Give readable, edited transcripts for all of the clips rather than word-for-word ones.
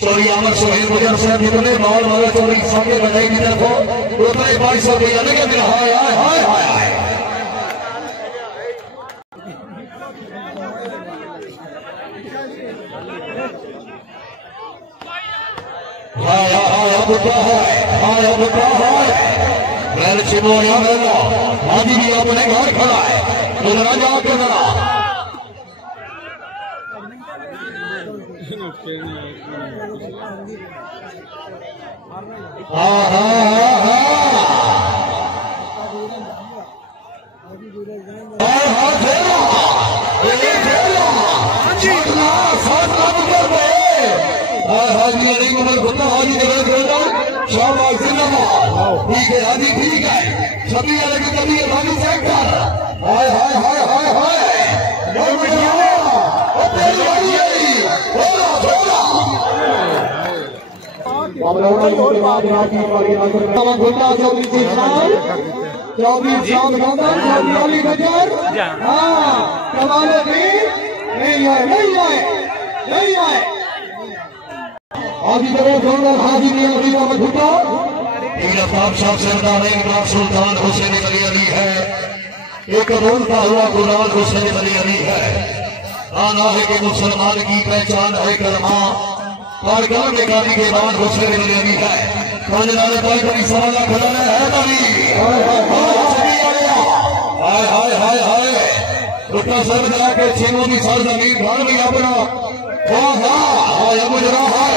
चौरी अमर सोहेल गुजर साहब जितने माहौल वाले चौरी सामने बधाई की तरफ रुपये 500 रुपया लगे मेरा। हाय हाय हाय हाय हाय हाय हाय बुद्धा हाय बुद्धा हाय मैंने चिमोया मेरा आदि भी अपने घर खड़ा है गुजरा जाके मेरा। हाँ हाँ हाँ ठीक है हाजी ठीक है सभी अलग कभी हाजी सेक्टर हाय हाय हाय हाय हाय सुल्तान हुसैन अली अली है एक रोलता हुआ गुलाल हुसैन अली अली है। आना है कि मुसलमान की पहचान है कलमा और गल में गाली के बाद हुसैन अली अली है। सवाल खिलाना है हाय हाय हाय हाय रुपया सब जला के छेनों की साल जमीन भाग में अपना हाँ हाँ हाय मुजरा है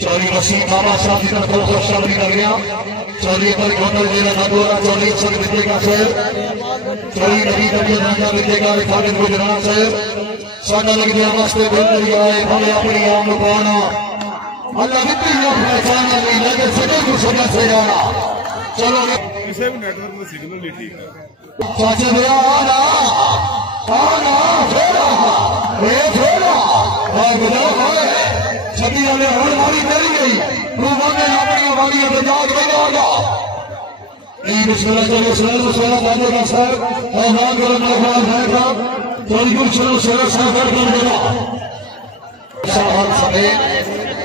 चौरी वसीम बाबा साहब की तरफ बहुत शामिल कर गया। चौरी पर होटल मेरा नदोरा चौरी सर विद्या से चौरी नदी नदी राजा विद्या खालिद गुजरात से सादा लग गया वास्ते बोल रही है भले अपनी आम पाना अल्लाह वित्ती पहचाना नहीं लगे सके को सजा से जाना। चलो किसी भी नेटवर्क में सिग्नल नहीं ठीक है चाचा भैया आना आना थोड़ा ये थोड़ा और गुलाम है छठी वाले हर वाली मेरी गई रूबा ने अपनी वाली बजाज बजागा बिस्मिल्लाह चलो सलाम सलाम बाबू का सर और नाम करो मेरा है का चलो चलो सर सागर कर देना साहब समेत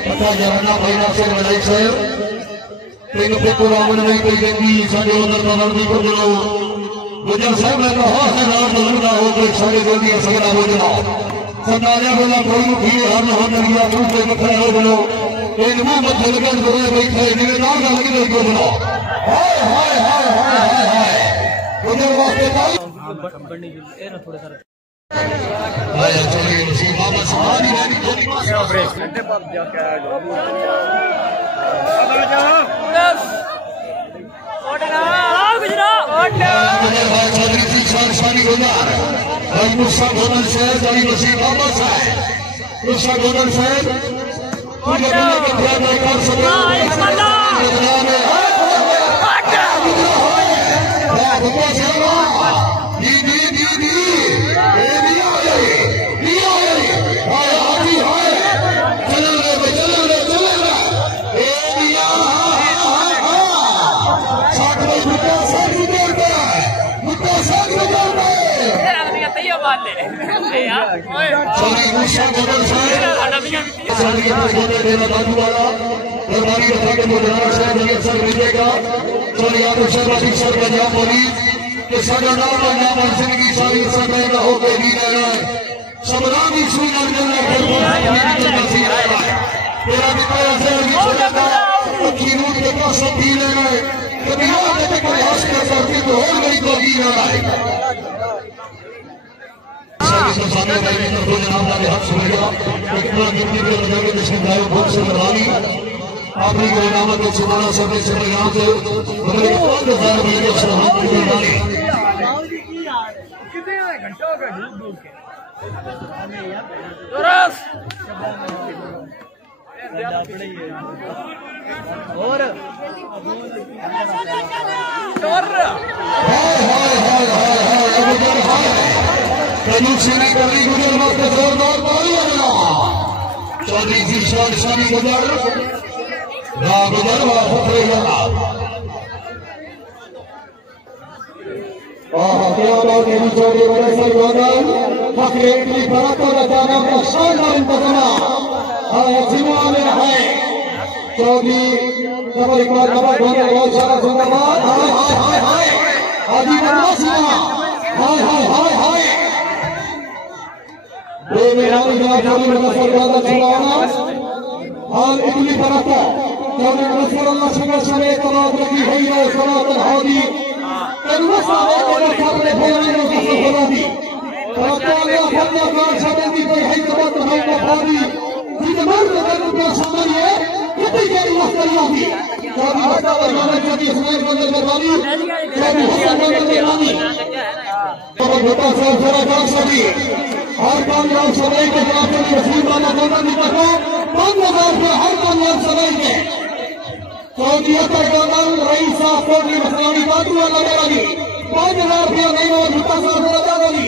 पता जरना भाईना से लड़ाई सर तेन पे को रावण नहीं कोई गंदी साडे अंदर का वर्दी को बोलो गुजर साहब ने कहा है नाम लूना हो तो सारे जल्दी सगड़ा हो जाओ सदाया बोला कोई भी हम नरिया तू कोई मखरा हो बोलो इन मुंह मत लगे बोले बैठे मेरे नाम ना लगे तो बोलो हाय हाय हाय हाय हाय हाय गुजर वास्ते का ए ना थोड़ा सा हाय चलिए नसीब बाबा सुभानी रानी कोई पास ब्रेक घंटे बाद जाके आ जाओ बस ओडना गुजरा ओडना भाई चौधरी जी शान गुजार भाई मुसा गोदल शहर जारी नसीब बाबा साहब मुसा गोदल शहर मुझे के ध्यान कर आपकी गुरुनामा के सुनाना सबने सब यहाँ से बड़े बहुत ज़्यादा बड़े अफसर हम के डाले कितने घंटों का दूर के और सीने करनी गुजर मात्र जोरदार चौधरी जी शानी गुजर गुजर चौधरी बहुत सारा जिंदाबाद हाल इतनी बरता चौधरी नसर अल्लाह सुबह सुबह तलाक लगी हुई है सलात हादी तनवसा और सामने बोलने का सफल दी ताला फल्ला का शब्द कोई है तबात है मफादी जिस मर्द का रुपया समझिए कितनी देर मस्ती होगी चौधरी बता बजाने की इसमें बंदे बर्बादी चौधरी हुसैन बंदे बर्बादी और बेटा साहब जरा काम सभी हर कामयाब सदाई के जवाब में तस्वीर वाला मौका मिलता है 5,000 रुपये हर कामयाब सदाई के चौधरी कमल रईस साहब कोटली मसलानी बातू वाला वाली 5,000 रुपया नहीं और जूता साहब वाला वाली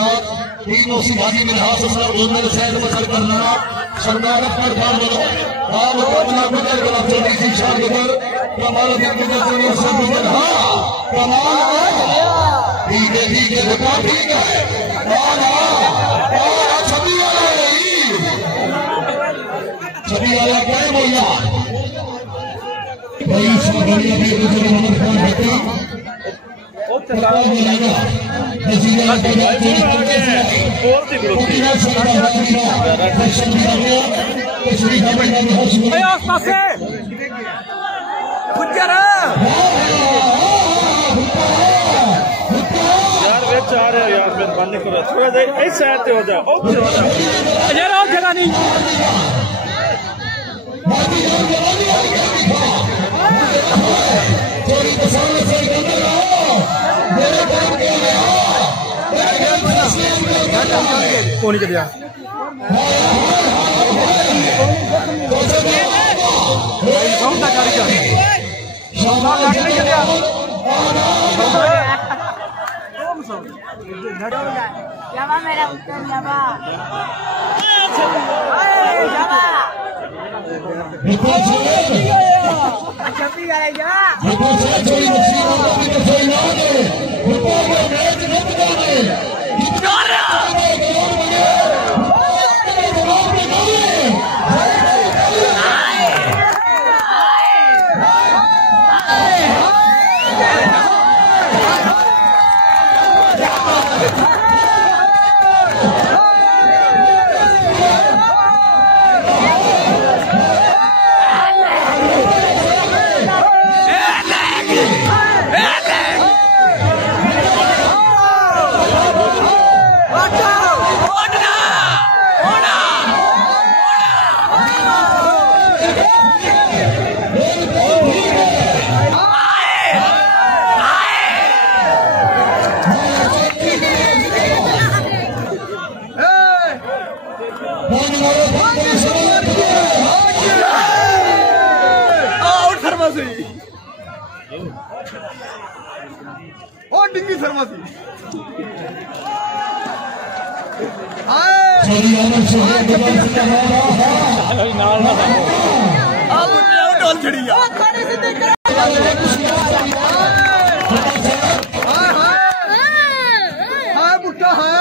अब तीनों सिपाही में हाथ शहर बसर करना सरदार पर अपना गुजर गला चौधरी जी शाह गुजर कमाल ठीक है ठीक है छवि आया क्या बोलिया यार यार बंद करो थोड़ा देर ऐसे आते हो जाओ यार और जगह नहीं कौन कर दिया मेरा उत्तर सी ओ डिंगी शर्मा सी ढोल छड़ी बुट्टा है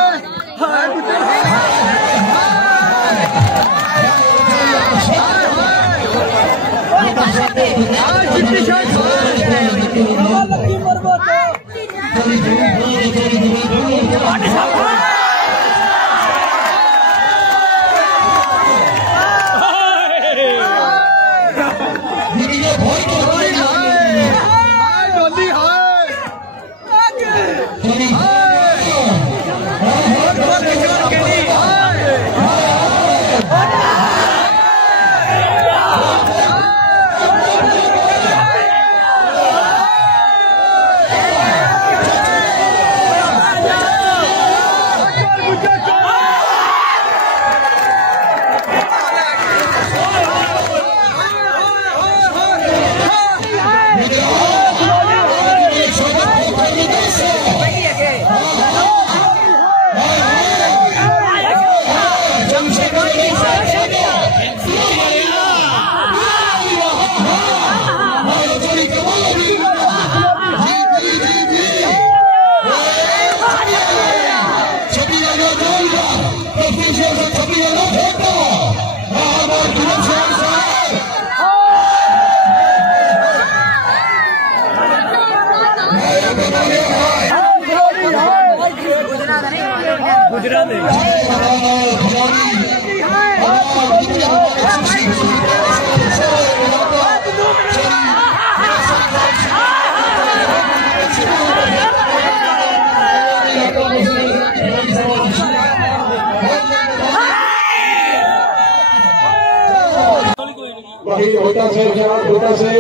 होता से जनाब होता से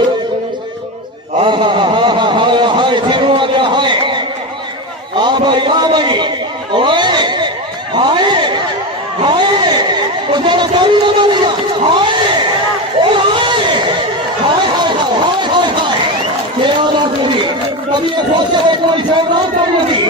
हाँ हाँ हाँ हाँ हाँ हाँ तीनों आ गया हाँ भाई ओए हाय हाय उधर सारी लगा लिया हाय ओ हाय हाय हाय हाय हाय हाय क्या बात हुई कभी ये सोचे है कोई झगड़ा कर लगी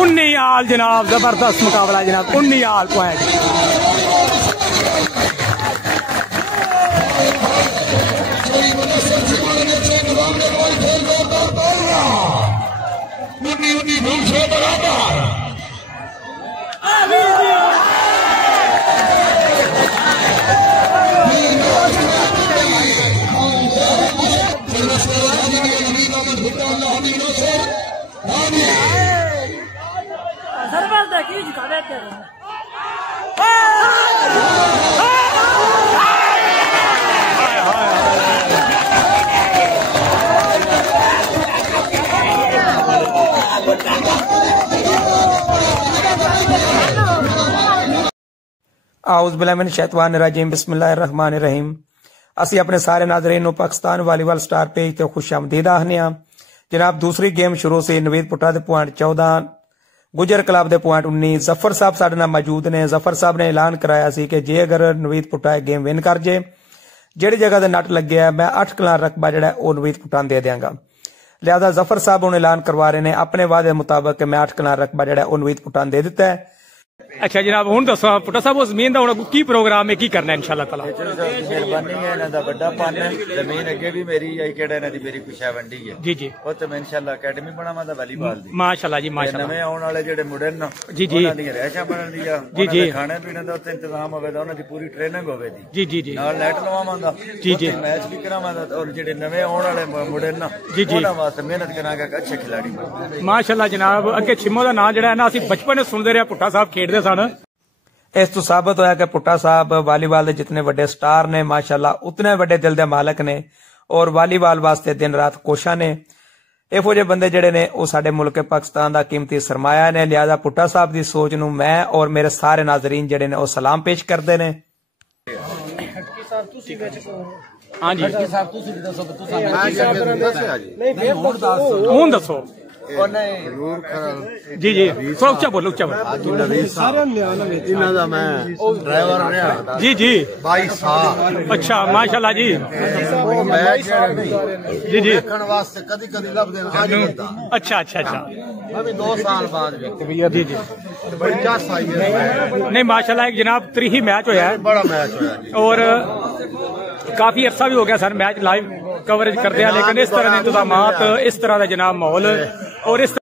उन्नीयाल जनाब जबरदस्त मुकाबला जनाब 19 पॉइंट आउज़ बिल्लाहि मिनश शैतानिर रजीम बिस्मिल्लाहिर रहमानिर रहीम। असी अपने सारे नाज़रीन नूं पाकिस्तान वालीबॉल स्टार पेज ते खुशामदीद आखने आ। जनाब दूसरी गेम शुरू से नवीद पुट्टा दे पॉइंट 14 गुजर क्लब दे पॉइंट 19। जफर साहब साडे नाल मौजूद ने। जफर साहब ने ऐलान कराया सी कि जे अगर नवीद पुट्टा गेम विन कर जे जिहड़ी जगह ते नट लग्या मैं 8 कलां रकबा जिहड़ा ओह नवीद पुट्टा दे देंगा। लिहाजा जफर साहब हुण ऐलान करवा रहे ने अपने वादे मुताबिक मैं 8 कलां रकबा जिहड़ा ओह नवीद पुट्टा दे दिता है। अच्छा जनाब हुण दसो पुट्टा साहब उस जमीन का हुण की प्रोग्राम है की करना है इंशाअल्लाह ताला मेहरबानी है इन्हां दा बड़ा पन है जमीन अगे भी मेरी आई केड़ा इन्हां दी मेरी पिछा वंडी है जी जी उत्ते मैं इंशाअल्लाह अकेडमी बनावांगा वॉलीबॉल दी माशाअल्लाह जी माशाअल्लाह नवे आउण वाले जेडे मुंडे न जी जी उन्हां दी रहशा बनन दी आ जी जी खाने पीने दा उत्ते इंतजाम होवे दा उन्हां दी पूरी ट्रेनिंग होवे दी जी जी जी नाल नेट लवावांगा जी जी मैच भी करावांगा और जेडे नवे आउण वाले मुंडे न जी जी उन्हां वास्ते मेहनत करांगा कि अच्छे खिलाड़ी बन माशाअल्लाह जनाब अगे छिमो दा नाम जेड़ा है ना असि बचपन में सुनते रहे पुट्टा साहब खेडदे सन इस तो साबित होया कि पुट्टा साहब वालीबाल के जितने बड़े स्टार ने माशाअल्लाह उतने बड़े दिल दे मालक ने और वालीबाल वास्ते दिन रात कोशा ने इहो जे बंदे जेडे ने वो साडे मुल्क पाकिस्तान दा कीमती सरमाया ने लिहाजा पुट्टा साहब दी सोच नूं मैं और मेरे सारे नाजरीन जेडे ने वो सलाम पेश करते ने हाँ जी हुण दसो जी जी थोड़ा उच्चा बोलो उच्चा बोलो जी जी 22 साल अच्छा माशाल्लाह जी जी जी अच्छा अच्छा अच्छा 2 साल बाद जी जी नहीं माशाल्लाह एक जनाब 3 मैच होया है बड़ा मैच होया और काफी अरसा भी हो गया सर मैच लाइव कवरेज करते हैं लेकिन इस तरह के इंतजाम इस तरह का जनाब माहौल और इस